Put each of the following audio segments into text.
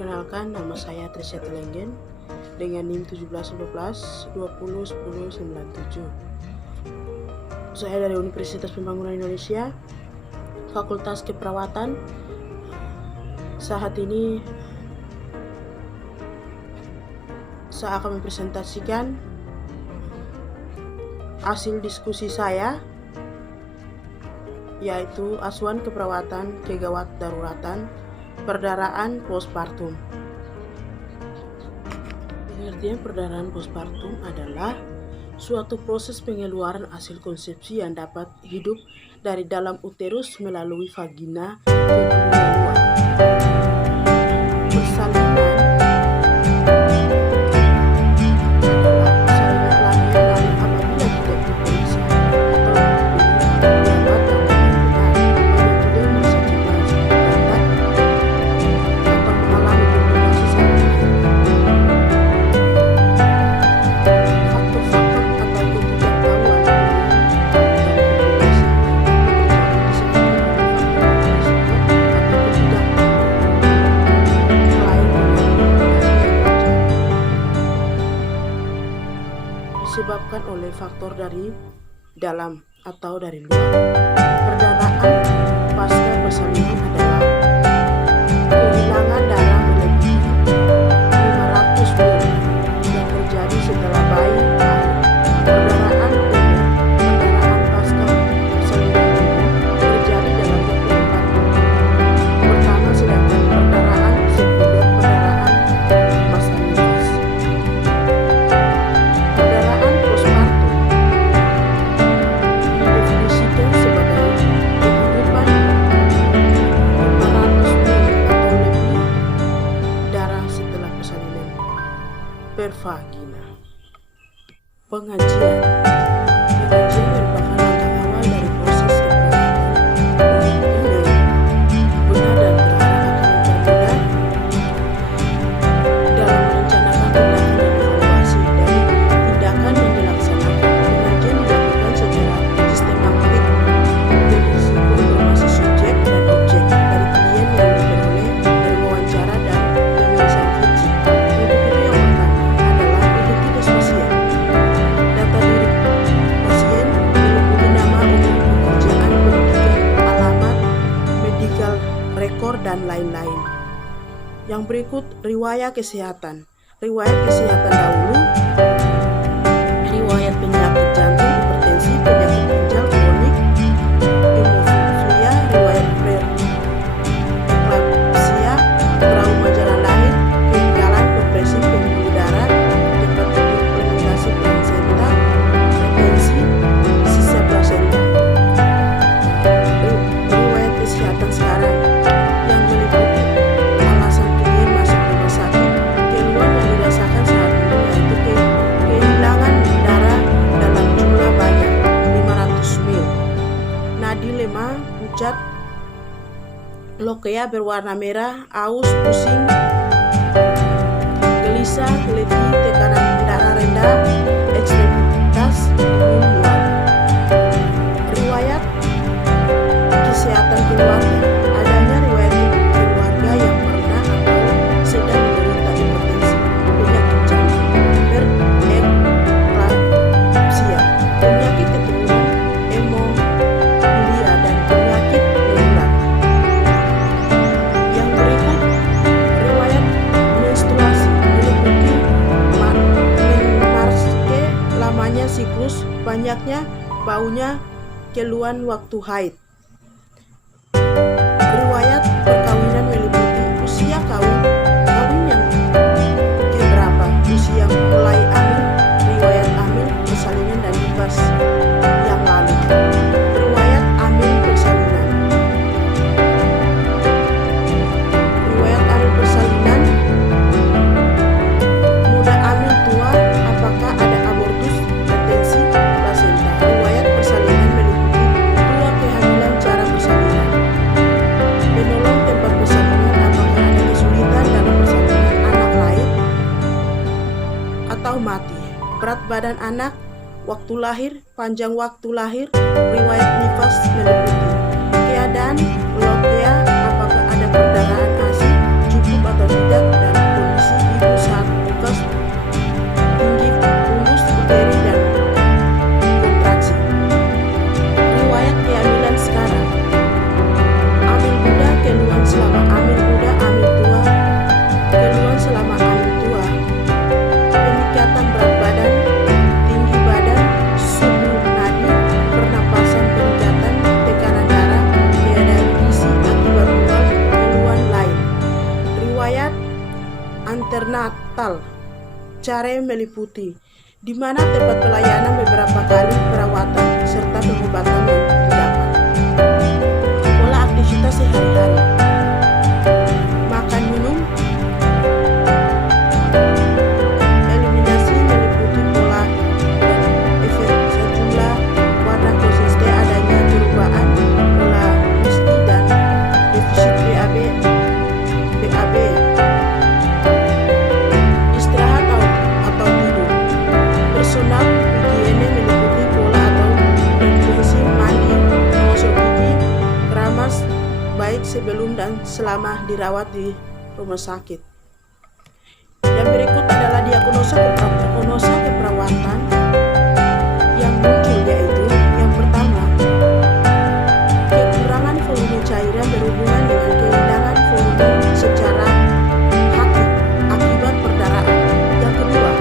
Perkenalkan, nama saya Trisha Telenggen dengan NIM 1711-2010-1097. Saya dari Universitas Pembangunan Indonesia, Fakultas Keperawatan. Saat ini saya akan mempresentasikan hasil diskusi saya, yaitu asuhan keperawatan kegawat daruratan perdarahan postpartum. Pengertian perdarahan postpartum adalah suatu proses pengeluaran hasil konsepsi yang dapat hidup dari dalam uterus melalui vagina ke dunia luar. Persalinan disebabkan oleh faktor dari dalam atau dari luar. Perdarahan pasca persalinan adalah kehilangan darah melebihi 500 ml yang terjadi setelah bayi lahir. Perdarahan pasca persalinan terjadi dalam 24 pertama, sedangkan perdarahan sekunder perdarahan masa nifas. Per vagina. Pengajian merupakan langkah awal dari proses keperawatan. Benar dan terarah akan mempermudah dalam merencanakan tindakan dan evaluasi dari tindakan yang dilaksanakan. Pengajian dilakukan secara sistematik dan risiko informasi subjek dan objek dari klien yang diperoleh dari wawancara dan pemeriksaan fisik. Dan lain-lain. Yang berikut riwayat kesehatan. Riwayat kesehatan dahulu, riwayat penyakit jantung, hipertensi, penyakit ginjal kronik, hemofilia, riwayat preeklampsia, trauma jalan lahir, kegagalan kompresi pembuluh darah, tempat tidur fermentasi plasenta, retensi sisa plasenta. Riwayat kesehatan sekarang yang meliputi alasan klien masuk rumah sakit, keluhan yang dirasakan saat ini yaitu kehilangan darah dalam jumlah banyak 500 ml, nadi lemah, pucat, lokea berwarna merah, aus, pusing, gelisah, letih, tekanan darah rendah, ekstremitas dingin mual. Riwayat kesehatan keluarga. Adanya riwayat keluarga yang pernah atau sedang menderita hipertensi, penyakit jantung, preeklampsia, penyakit keturunan, hemofilia, dan penyakit menular. Yang berikut riwayat menstruasi meliputi menarske, lamanya siklus, banyaknya baunya, keluhan waktu haid. Riwayat perkawinan meliputi usia kawin yang keberapa, usia mulai hamil, riwayat hamil, persalinan, dan nifas yang lalu. Riwayat hamil persalinan. Riwayat hamil persalinan, muda hamil tua, apakah ada abortus, retensi plasenta. Riwayat persalinan meliputi tua, kehamilan, cara persalinan. Penolong tempat persalinan, apakah ada kesulitan dalam persalinan, anak lahir atau mati. Berat badan anak, waktu lahir, panjang waktu lahir. Riwayat nifas meliputi keadaan lokea, apakah ada perdarahan ASI cukup atau tidak, Riwayat antenatal, cara meliputi, di mana tempat pelayanan beberapa kali perawatan serta pengobatan yang didapat. Pola aktivitas sehari-hari, makan minum, eliminasi meliputi pola dan efek sejumlah warna konsisten adanya perubahan pola mesti dan defisit BAB. Istirahat atau tidur. Personal higiene meliputi pola atau frekuensi mandi, mengosok gigi, keramas baik sebelum dan selama dirawat di rumah sakit. Dan berikut adalah diagnosa keperawatan yang muncul, yaitu yang pertama, kekurangan volume cairan berhubungan dengan kehilangan volume secara hakik akibat perdarahan. Yang kedua,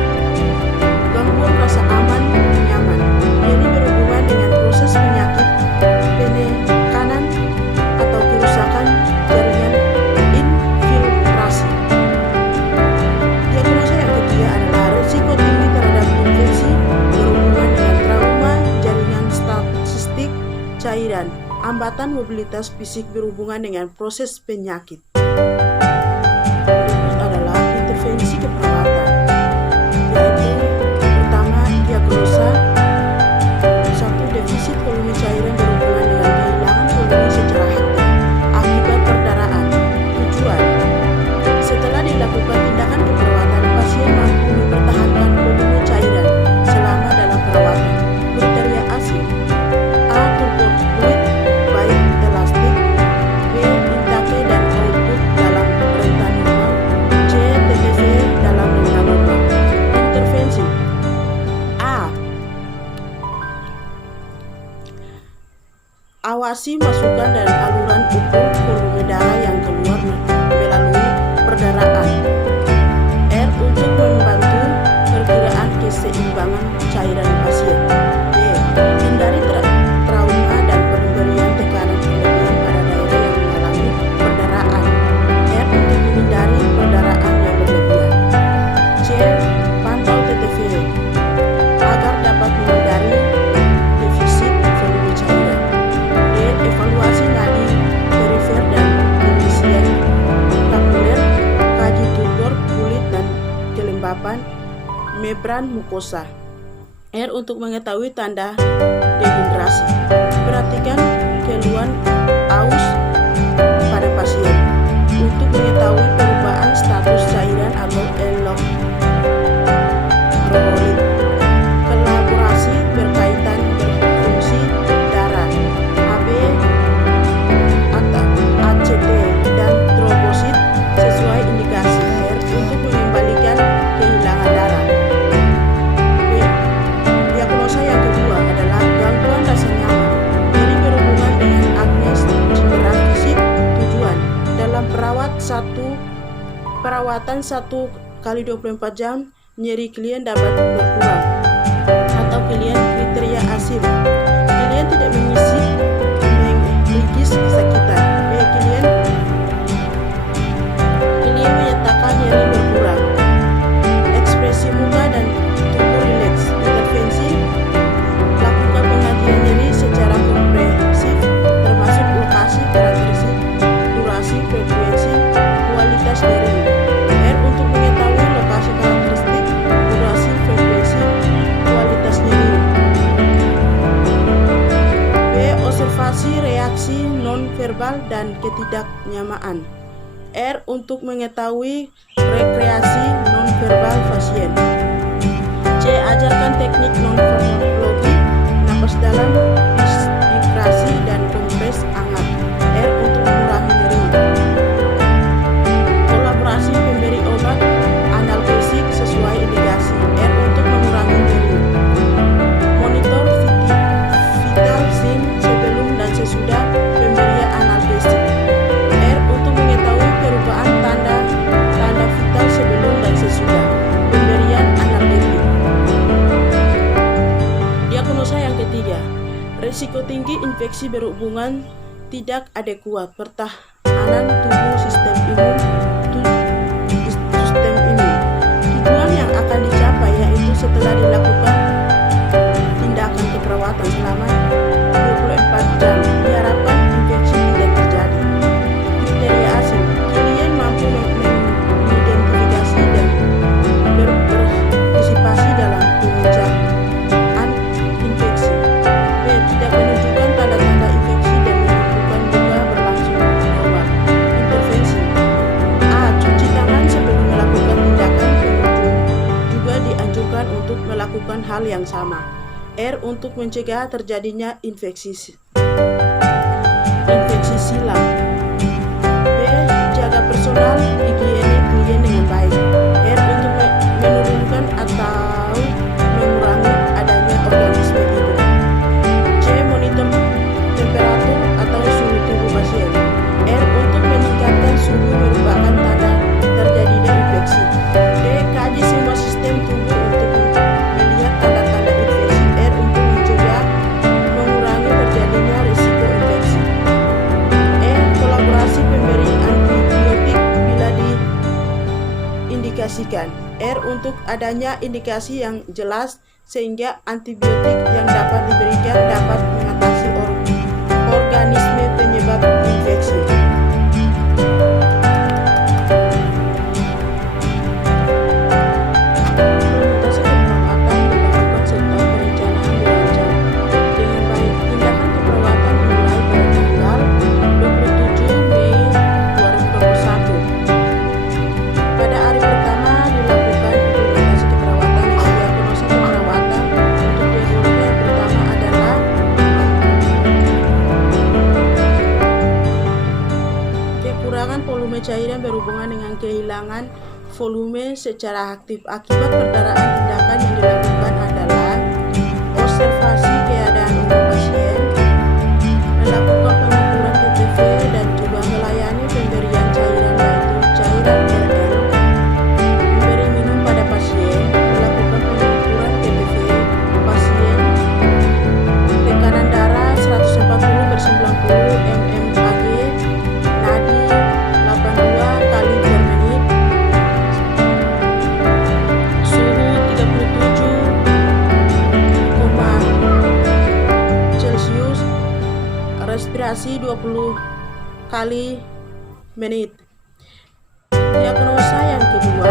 gangguan rasa aman nyaman, ini berhubungan dengan proses penyakit penekanan atau kerusakan jaringan infiltrasi. Diagnosa yang ketiga adalah risiko tinggi terhadap infeksi berhubungan dengan trauma jaringan sistik cairan, hambatan mobilitas fisik berhubungan dengan proses penyakit. Berikut adalah intervensi keperawatan, yaitu pertama, diagnosa 1. Defisit volume cairan berhubungan dengan kehilangan volume secara hakik akibat perdarahan. Tujuan, setelah dilakukan tindakan keperawatan, pasien mampu mempertahankan volume cairan selama dalam perawatan. Kriteria ASI: A. Turbor fluid baik elastik, B. intake dan output dalam rentan normal, C. TTV dalam rentan normal. Intervensi: A. Awasi masukan dan aluran ukur volume darah yang keluar melalui perdarahan. R. Untuk membantu perkiraan keseimbangan cairan pasien. D. Hindari trauma dan pemberian tekanan berlebihan pada daerah yang mengalami perdarahan. R. Untuk menghindari perdarahan yang berlebihan. C. Pantau TTV agar dapat menghindari defisit volume cairan. D. Evaluasi nadi perifer dan pengisian kapiler, kaji tutor kulit dan kelembapan membran mukosa. R. Untuk mengetahui tanda dehidrasi, perhatikan keluhan aus pada pasien. Untuk mengetahui perubahan status cairan atau elektrolit, kolaborasi berkaitan berfungsi darah, AB, ACT, dan trombosit sesuai indikasi. R. Untuk mengembalikan kehilangan darah. B. Diagnosa yang kedua adalah gangguan rasa nyaman, ini berhubungan dengan agnes cedera fisik. Tujuan, dalam perawatan 1 kali 24 jam, nyeri klien dapat berkurang atau klien kriteria ASIM. Klien tidak mengikis kesakitan. B. Klien menyatakan nyeri berkurang. Ekspresi muka dan tubuh rileks. Intervensi, lakukan pengajian nyeri secara komprehensif termasuk lokasi, karakteristik, durasi, frekuensi, kualitas nyeri. R. Untuk mengetahui lokasi, karakteristik, durasi, frekuensi, kualitas nyeri. B. Observasi reaksi non-verbal dan ketidaknyamaan. R. Untuk mengetahui rekreasi non-verbal pasien. C. Ajarkan teknik non-farmakologi, napas dalam, distrasi, dan kompres hangat. R. Untuk mengurangi nyeri. Kolaborasi pemberi obat analgesik sesuai indikasi. R. Untuk mengurangi nyeri. Monitor vital sign sebelum dan sesudah pemberian analgesik. R. Untuk mengetahui perubahan tanda vital sebelum dan sesudah pemberian analgetik. Diagnosa yang ketiga, risiko tinggi infeksi berhubungan tidak adekuat pertahanan tubuh sistem imun hal yang sama. R untuk mencegah terjadinya infeksi silang. B. Jaga personal higienis klien dengan baik. R untuk menurunkan atau mengurangi adanya organisme hidup. C. Monitor temperatur atau suhu tubuh pasien. R untuk meningkatkan suhu merupakan tanda terjadinya infeksi. D. Kaji semua sistem tubuh untuk melihat tanda-tanda infeksi. R untuk mencegah mengurangi terjadinya risiko infeksi. E. Kolaborasi pemberi antibiotik bila diindikasikan. R untuk adanya indikasi yang jelas sehingga antibiotik yang dapat diberikan dapat mengatasi organisme penyebab infeksi. Implementasi keperawatan dilakukan serta perencanaan dirancang dengan baik. Tindakan keperawatan dimulai pada tanggal 27 Mei 2021. Pada hari pertama dilakukan implementasi keperawatan yang diagnosa keperawatan. Untuk diagnosa yang pertama adalah kekurangan volume cairan berhubungan dengan kehilangan volume secara aktif akibat perdarahan. Tindakan yang dilakukan adalah observasi keadaan umum pasien, melakukan pengukuran PPV dan juga melayani pemberian cairan yaitu cairan RL, memberi minum pada pasien, melakukan pengukuran PPV pasien, tekanan darah 140/90 mmHg, nadi 82 kali per menit, suhu 37,0 Celcius, respirasi 20 kali menit. Diagnosa yang kedua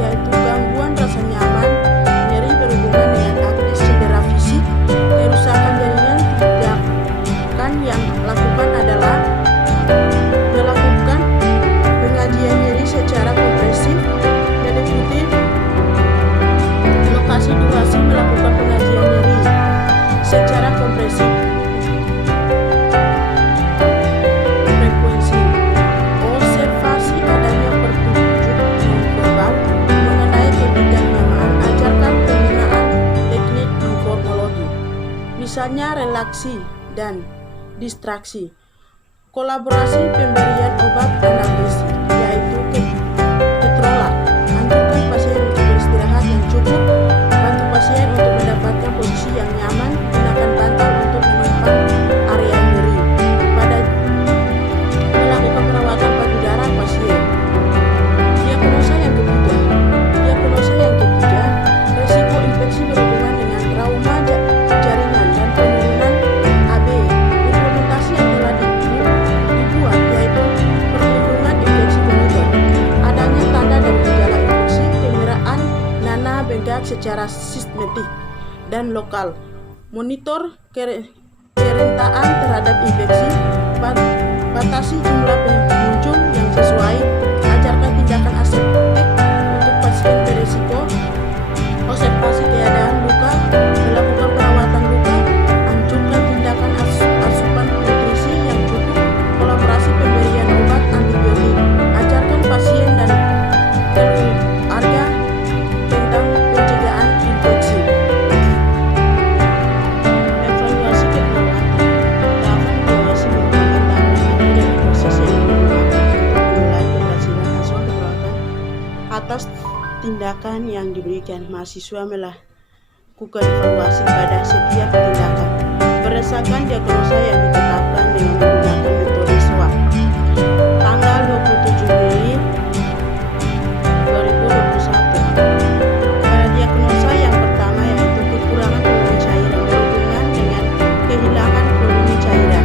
yaitu gangguan rasa nyaman, nyeri berhubungan dengan akne, cedera fisik, kerusakan jaringan. Tindakan yang lakukan adalah melakukan pengajian nyeri secara kompresif, meliputi lokasi durasi melakukan pengajian nyeri secara kompresif, frekuensi, observasi adanya pertunjuk nonverbal mengenai ketidaknyamanan, ajarkan penggunaan teknik nonformologi, misalnya relaksi dan distraksi. Kolaborasi pemberian obat analgesik yaitu keterolak. Anjurkan pasien untuk beristirahat yang cukup, bantu pasien untuk mendapatkan posisi yang nyaman, gunakan bantal untuk menumpang area nyeri. Pada melakukan perawatan payudara pasien. Diagnosa yang ketiga, risiko infeksi berhubungan dengan trauma jaringan dan penurunan AB. Implementasi yang telah dibuat yaitu perlindungan infeksi monitor, adanya tanda dan gejala infeksi, kemerahan, nanah, bengkak secara sistematik dan lokal, monitor kerentaan terhadap infeksi, batasi jumlah pengunjung yang sesuai, ajarkan tindakan aseptik untuk pasien berisiko, observasi keadaan luka, melakukan perawatan luka, anjurkan tindakan asupan nutrisi yang cukup, kolaborasi pemberian obat antibiotik, ajarkan pasien dan keluarga tentang pencegahan infeksi. Evaluasi keperawatan. Tahapan evaluasi merupakan tahapan metode dan proses yang digunakan untuk menilai keberhasilan asuhan keperawatan atas tindakan yang diberikan. Mahasiswa melakukan evaluasi pada setiap tindakan berdasarkan diagnosa yang ditetapkan dengan menggunakan metode SWOT. Tanggal 27 Mei 2021. Pada diagnosa yang pertama yaitu kekurangan volume cairan berhubungan dengan kehilangan volume cairan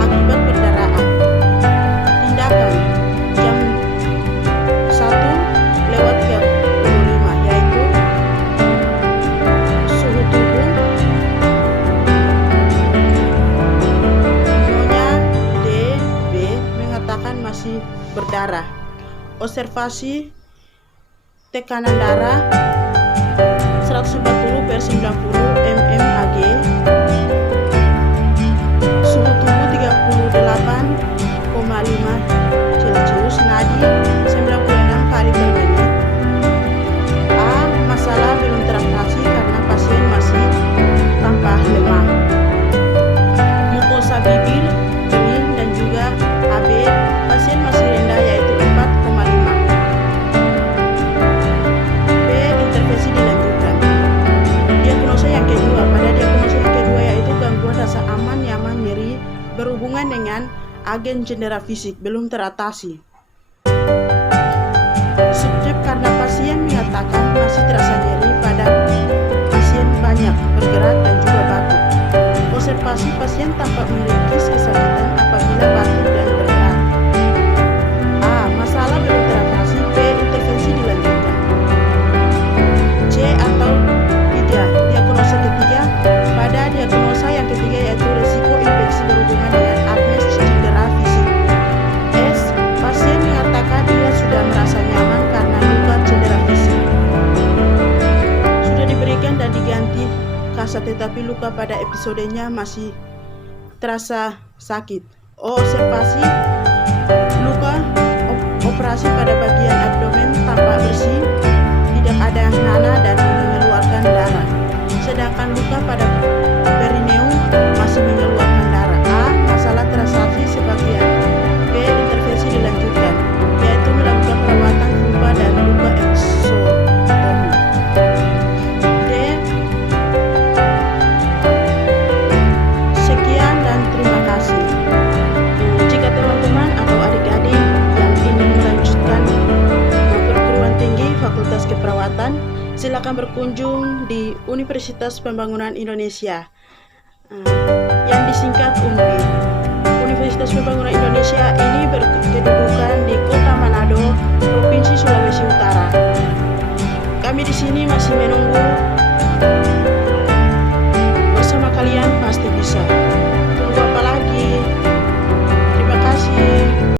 akibat perdarahan. Tindakan jam 1:35 yaitu suhu tubuh, nyonya DB mengatakan masih berdarah. Observasi tekanan darah 140/90 per 90 mmHg, suhu tubuh 38,5 Celcius, nadi 96 kali per menit. A. Masalah belum teratasi karena pasien masih tampak lemah. Mukosa bibir kering dan juga AB pasien masih rendah yaitu 4,5. B. Intervensi dilanjutkan. Diagnosa yang kedua. Pada diagnosa yang kedua yaitu gangguan rasa aman, nyaman, nyeri berhubungan dengan agen cedera fisik belum teratasi. Subjek karena pasien menyatakan masih terasa nyeri pada pasien banyak bergerak dan juga batuk. Observasi pasien tampak memiliki kesakitan apabila batuk dan bergerak. A. Masalah belum teratasi. B. Intervensi dilanjutkan. C atau tidak. Diagnosa ketiga. Pada diagnosa yang ketiga yaitu risiko infeksi berhubungan dengan agnes cedera fisik. S. Pasien mengatakan dia sudah merasa nyaman karena luka cedera fisik sudah diberikan dan diganti kasat, tetapi luka pada episodenya masih terasa sakit. Observasi luka operasi pada bagian abdomen tampak bersih, tidak ada nanah dan mengeluarkan darah, sedangkan luka pada perineum masih mengeluarkan darah. A. Masalah transaksi sebagian. B. Intervensi dilanjutkan, yaitu melakukan perawatan vulva dan luka eksotomi. D. Sekian dan terima kasih. Jika teman-teman atau adik-adik yang ingin melanjutkan perguruan tinggi Fakultas Keperawatan, silakan berkunjung di Universitas Pembangunan Indonesia yang disingkat UNPI. Universitas Pembangunan Indonesia ini berkedudukan di Kota Manado, Provinsi Sulawesi Utara. Kami di sini masih menunggu